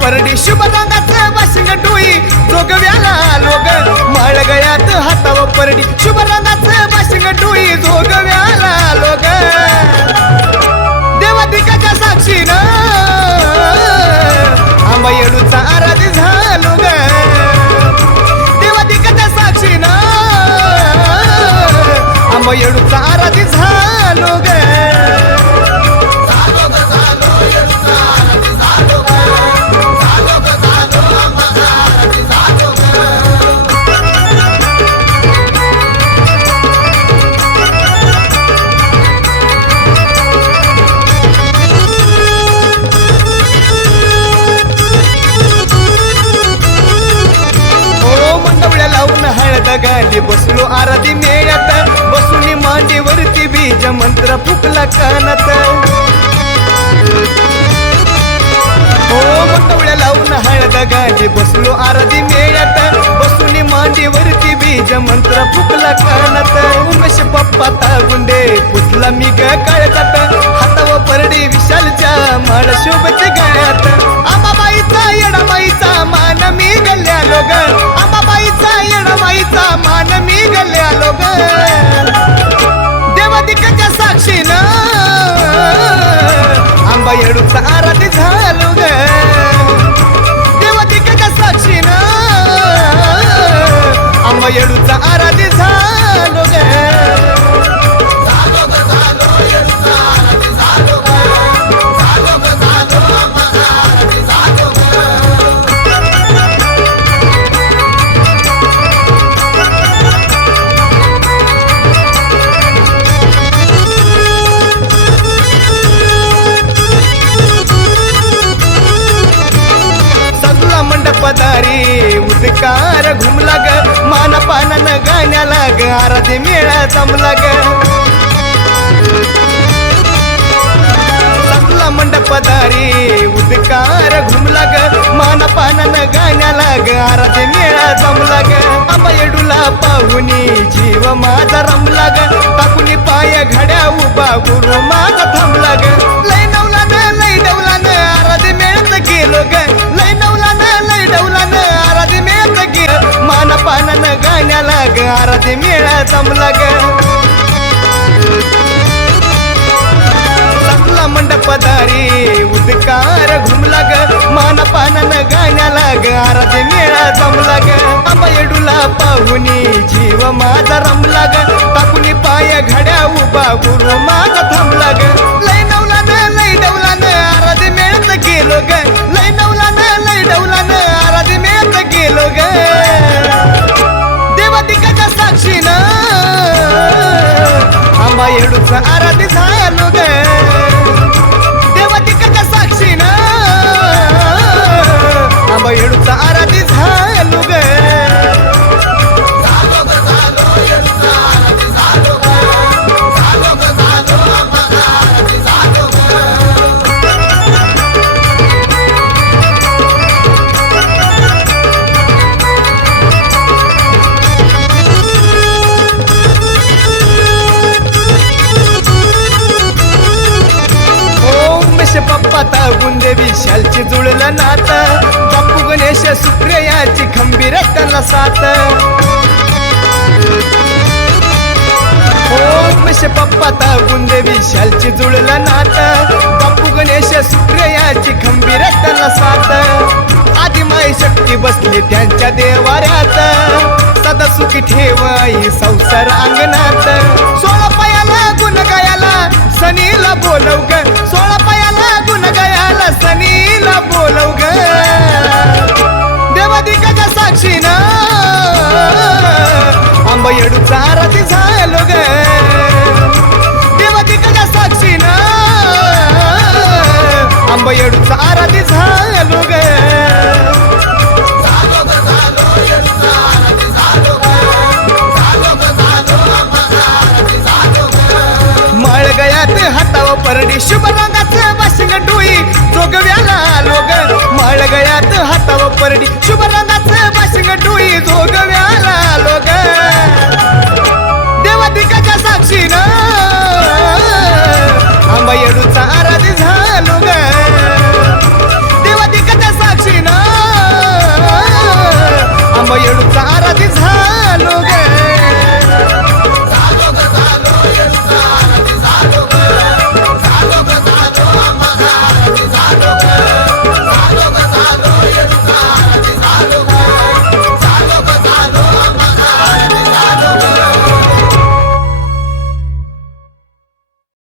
परडी शुभ रंगाचं बाशिंग डोई जोगव्याला लोग गाली बसलो आराधी मेळ्यात. बसून मांडीवरती बीज मंत्र फुकला कानात. हो, ओ लावून हळद गाली बसलो आराधी मेळ्यात. बसून मांडीवरती बीज मंत्र फुकला कानात. उमेश पप्पा तागुंडे पुसला मी ग काळजात. हातावर परडी विशालच्या माळ शोभते गळ्यात. आमाबाईचा येडाबाईचा मान मी गल्ल्या लोग. मंडपदारी घुमला ग मान पानानं गाण्याला ग आराधे मेळा जमला ग सगळा मंडपदारी उदकार घुमला ग मान पानान गाण्याला ग आराधे मेळा जमला ग आंबा येडूला पाहुनी जीव माझा रमला ग गाण्याला ग आराधे मेळा जमला ग. सगळा मंडपदारी उदकार घुमला ग. मान पानानं गाण्याला ग आराधे मेळा जमला ग. आंबा पाहुनी जीव माझा रमला ग. टाकुनी पाय घड्या उभा गुरु माझा थांबला येडूचा आराधी झालो ग. साक्षी ना आंबा येडूचा आराधी झालो ग. मेश पप्पा शालची जुळलं नात. बापू गणेश सुप्रियाची खंबीर त्याला साथ. हो, ओम मेश पप्पा शालची जुळलं नात. बापू गणेश सुप्रियाची खंबीर त्याला साथ. आधी माई शक्ती बसली त्यांच्या देवाऱ्यात. सदा सुखी ठेवाई संसार अंगणात. सोळा पायाला गुण गायाला सनीला बोलव येडूचा आराधी झालो ग देवादिकाच्या साक्षीनं आंबा येडूचा आराधी झालो ग माळ गयात हातावर परडी शुभ रंगाचं बाशिंग डोई जोगव्याला लोग माळ गयात हातावर परडी शुभ रंगाचं बाशिंग डोई जोगव्याला आज झालो ग